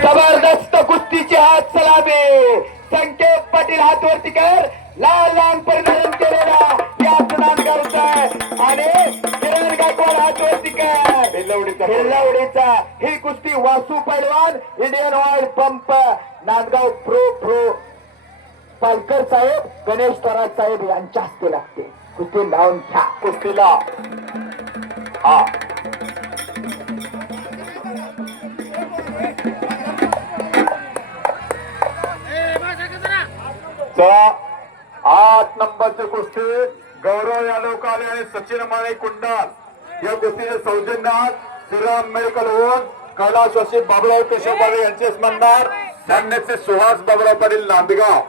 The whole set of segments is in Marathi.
जबरदस्त कुस्तीची हात सलामी. संकेत पाटील हात वरती कर. लाल लाल परिधान केलेला याच नांदगावचा आहे आणि किरण गायकवाड हात वरती कर ही कुस्ती वासू पैलवान Indian oil pump. Nandgaon pro pro Palkar साहेब गणेश थोरात साहेब यांच्या हस्ते लागते. कुस्ती लावून घ्या. कुस्तीला. हा. चला. आठ नंबरची कुस्ती. गौरव यादव काले आणि सचिन माने कुंडाल. या कुस्तीचे सौजन्यात श्रीराम मेडिकल होऊन कैलास वशी बाबुराव केशवपाडे यांचे स्मरणार सामन्याचे सुहास बाबुराव पाटील नांदगाव.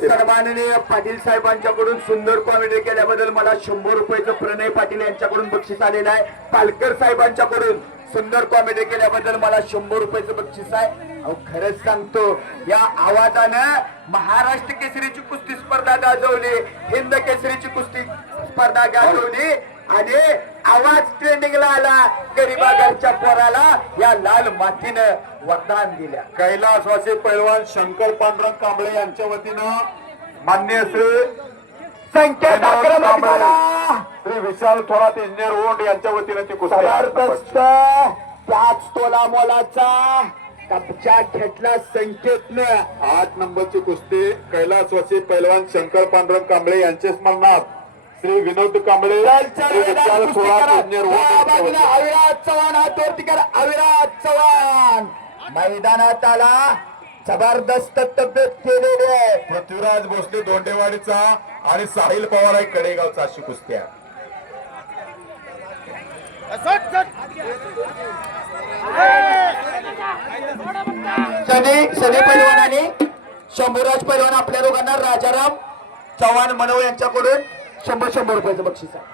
सन्माननीय पाटील साहेबांच्याकडून सुंदर कॉमेडी केल्याबद्दल मला शंभर रुपयाचं प्रणय पाटील यांच्याकडून बक्षीस आलेलं आहे. पालकर साहेबांच्याकडून. सुंदर कॉमेडी केल्याबद्दल मला शंभर रुपयाचं बक्षीस आहे. अहो खरंच सांगतो या आवाजानं महाराष्ट्र केसरीची कुस्ती स्पर्धा गाजवली हिंद केसरीची कुस्ती स्पर्धा गाजवली आणि आवाज ट्रेंडिंगला आला गरीबा घरच्या पोराला या लाल मातीनं वरदान दिल्या कैलासवासी पैलवान शंकर पांडुरंग कांबळे यांच्या वतीनं मान्य श्री संकेत श्री विशाल थोरात इंजिनियर ओंड यांच्या वतीनं ती कुस्ती जबरदस्त त्याच तोला मोलाचा कपचा घेतला संकेतनं. आठ नंबरची कुस्ती कैलासवासी पैलवान शंकर पांडुरंग कांबळे यांचे स्मरणात श्री विनोद कांबळे श्री विशाल थोरात. इंजिनियर ओंड यांच्या वतीनं. अविराज चव्हाण हातवरती करा अविराज चव्हाण. मैदानात आला. जबरदस्त तब्येत केलेली आहे. पृथ्वीराज भोसले दोंडेवाडीचा आणि साहिल पवार आहे कडेगावचा अशी कुस्ती आहे. सनी सनी पैलवान आणि शंभूराज पैलवान आपल्या दोघांना राजाराम चव्हाण मनव यांच्याकडून शंभर शंभर रुपयाचं बक्षीस आहे.